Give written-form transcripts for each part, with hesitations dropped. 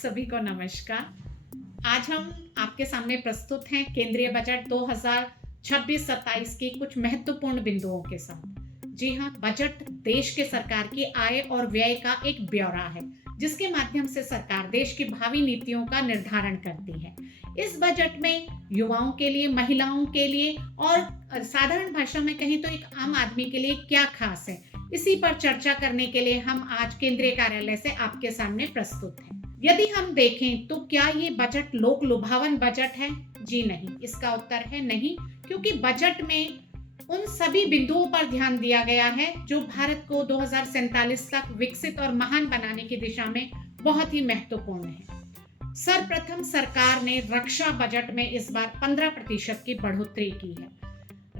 सभी को नमस्कार। आज हम आपके सामने प्रस्तुत हैं केंद्रीय बजट 2026-27 की कुछ महत्वपूर्ण बिंदुओं के साथ। जी हाँ, बजट देश के सरकार की आय और व्यय का एक ब्यौरा है जिसके माध्यम से सरकार देश की भावी नीतियों का निर्धारण करती है। इस बजट में युवाओं के लिए, महिलाओं के लिए और साधारण भाषा में कहें तो एक आम आदमी के लिए क्या खास है, इसी पर चर्चा करने के लिए हम आज केंद्रीय कार्यालय से आपके सामने प्रस्तुत हैं। यदि हम देखें तो क्या ये बजट लोक लुभावन बजट है? जी नहीं, इसका उत्तर है नहीं, क्योंकि बजट में उन सभी बिंदुओं पर ध्यान दिया गया है जो भारत को 2047 तक विकसित और महान बनाने की दिशा में बहुत ही महत्वपूर्ण है। सर्वप्रथम सरकार ने रक्षा बजट में इस बार 15% की बढ़ोतरी की है।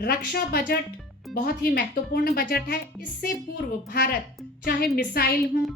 रक्षा बजट बहुत ही महत्वपूर्ण बजट है। इससे पूर्व भारत चाहे मिसाइल हो,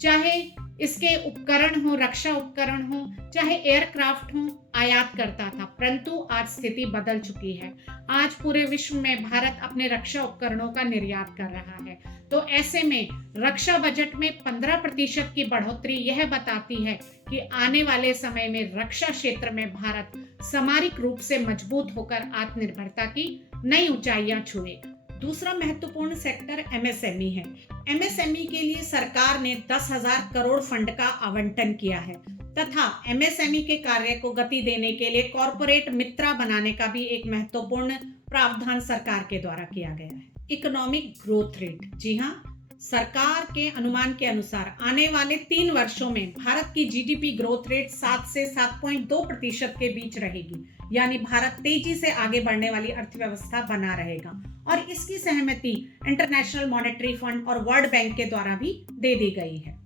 चाहे इसके उपकरण हो, रक्षा उपकरण हो, चाहे एयरक्राफ्ट हो, आयात करता था, परंतु आज स्थिति बदल चुकी है। आज पूरे विश्व में भारत अपने रक्षा उपकरणों का निर्यात कर रहा है। तो ऐसे में रक्षा बजट में 15% की बढ़ोतरी यह बताती है कि आने वाले समय में रक्षा क्षेत्र में भारत सामरिक रूप से मजबूत होकर आत्मनिर्भरता की नई ऊंचाइयां छुएगा। दूसरा महत्वपूर्ण सेक्टर एमएसएमई है। एमएसएमई के लिए सरकार ने 10,000 करोड़ फंड का आवंटन किया है तथा एमएसएमई के कार्य को गति देने के लिए कॉरपोरेट मित्रा बनाने का भी एक महत्वपूर्ण प्रावधान सरकार के द्वारा किया गया है। इकोनॉमिक ग्रोथ रेट, जी हाँ, सरकार के अनुमान के अनुसार आने वाले 3 वर्षों में भारत की जीडीपी ग्रोथ रेट 7 से 7.2% के बीच रहेगी, यानी भारत तेजी से आगे बढ़ने वाली अर्थव्यवस्था बना रहेगा और इसकी सहमति इंटरनेशनल मॉनेटरी फंड और वर्ल्ड बैंक के द्वारा भी दे दी गई है।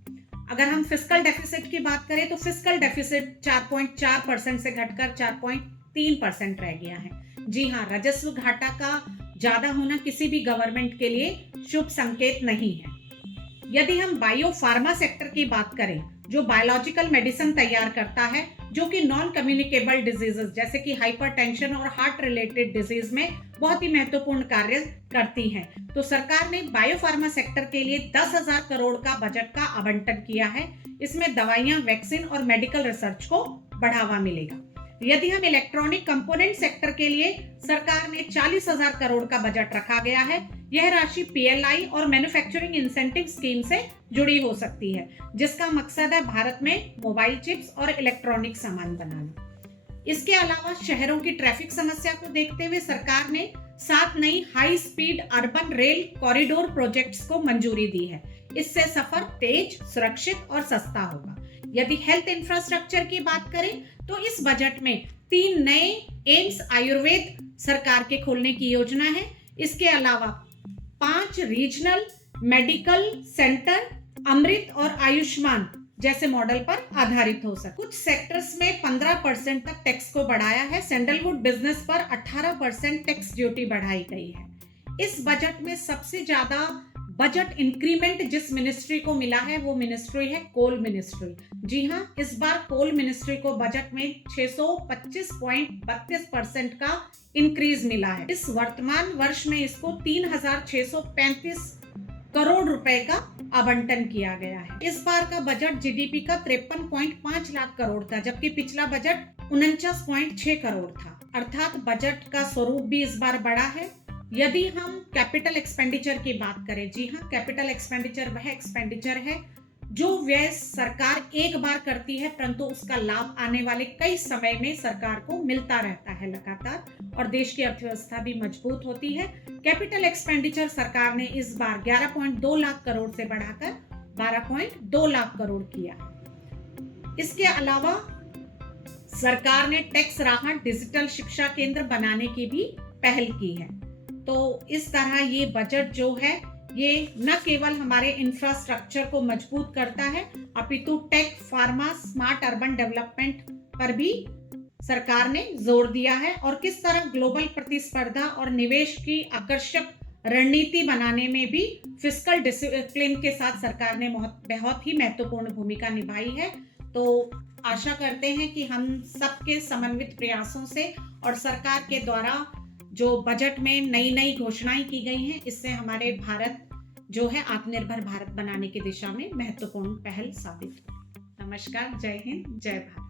अगर हम फिस्कल डेफिसिट की बात करें तो फिस्कल डेफिसिट 4.4% से घटकर 4.3% रह गया है। जी हाँ, राजस्व घाटा का ज्यादा होना किसी भी गवर्नमेंट के लिए शुभ संकेत नहीं है। यदि हम बायो फार्मा सेक्टर की बात करें, जो बायोलॉजिकल मेडिसिन तैयार करता है, जो कि नॉन कम्युनिकेबल डिजीजेस जैसे कि हाइपरटेंशन और हार्ट रिलेटेड डिजीज में बहुत ही महत्वपूर्ण कार्य करती है, तो सरकार ने बायो फार्मा सेक्टर के लिए 10,000 करोड़ का बजट का आवंटन किया है। इसमें दवाइयां, वैक्सीन और मेडिकल रिसर्च को बढ़ावा मिलेगा। यदि हम इलेक्ट्रॉनिक कंपोनेंट सेक्टर के लिए सरकार ने 40,000 करोड़ का बजट रखा गया है। यह राशि पीएलआई और मैन्युफैक्चरिंग इंसेंटिव स्कीम से जुड़ी हो सकती है, जिसका मकसद है भारत में मोबाइल चिप्स और इलेक्ट्रॉनिक सामान बनाना। इसके अलावा शहरों की ट्रैफिक समस्या को देखते हुए सरकार ने 7 नई high speed urban rail corridor projects को मंजूरी दी है। इससे सफर तेज, सुरक्षित और सस्ता होगा। यदि हेल्थ इंफ्रास्ट्रक्चर की बात करें तो इस बजट में 3 नए एम्स आयुर्वेद सरकार के खोलने की योजना है। इसके अलावा 5 रीजनल मेडिकल सेंटर अमृत और आयुष्मान जैसे मॉडल पर आधारित हो सके। कुछ सेक्टर्स में 15% तक टैक्स को बढ़ाया है। सैंडलवुड बिजनेस पर 18% टैक्स ड्यूटी बढ़ाई गई है। इस बजट में सबसे ज्यादा बजट इंक्रीमेंट जिस मिनिस्ट्री को मिला है वो मिनिस्ट्री है कोल मिनिस्ट्री। जी हाँ, इस बार कोल मिनिस्ट्री को बजट में 625.32% का इंक्रीज मिला है। इस वर्तमान वर्ष में इसको 3,635 करोड़ रुपए का आवंटन किया गया है। इस बार का बजट जीडीपी का 53.5 लाख करोड़ था, जबकि पिछला बजट 49.6 करोड़ था। अर्थात बजट का स्वरूप भी इस बार बड़ा है। यदि हम कैपिटल एक्सपेंडिचर की बात करें, जी हाँ, कैपिटल एक्सपेंडिचर वह एक्सपेंडिचर है जो व्यय सरकार एक बार करती है, परंतु उसका लाभ आने वाले कई समय में सरकार को मिलता रहता है लगातार, और देश की अर्थव्यवस्था भी मजबूत होती है। कैपिटल एक्सपेंडिचर सरकार ने इस बार 11.2 लाख करोड़ से बढ़ाकर 12.2 लाख करोड़ किया। इसके अलावा सरकार ने टैक्स राहत डिजिटल शिक्षा केंद्र बनाने की भी पहल की है। तो इस तरह ये बजट जो है ये न केवल हमारे इंफ्रास्ट्रक्चर को मजबूत करता है, अपितु tech, pharma, smart urban development पर भी सरकार ने जोर दिया है और किस तरह ग्लोबल प्रतिस्पर्धा और निवेश की आकर्षक रणनीति बनाने में भी फिस्कल डिसिप्लिन के साथ सरकार ने बहुत ही महत्वपूर्ण भूमिका निभाई है। तो आशा करते हैं कि हम सबके समन्वित प्रयासों से और सरकार के द्वारा जो बजट में नई नई घोषणाएं की गई हैं, इससे हमारे भारत जो है आत्मनिर्भर भारत बनाने की दिशा में महत्वपूर्ण पहल साबित हुई। नमस्कार, जय हिंद, जय भारत।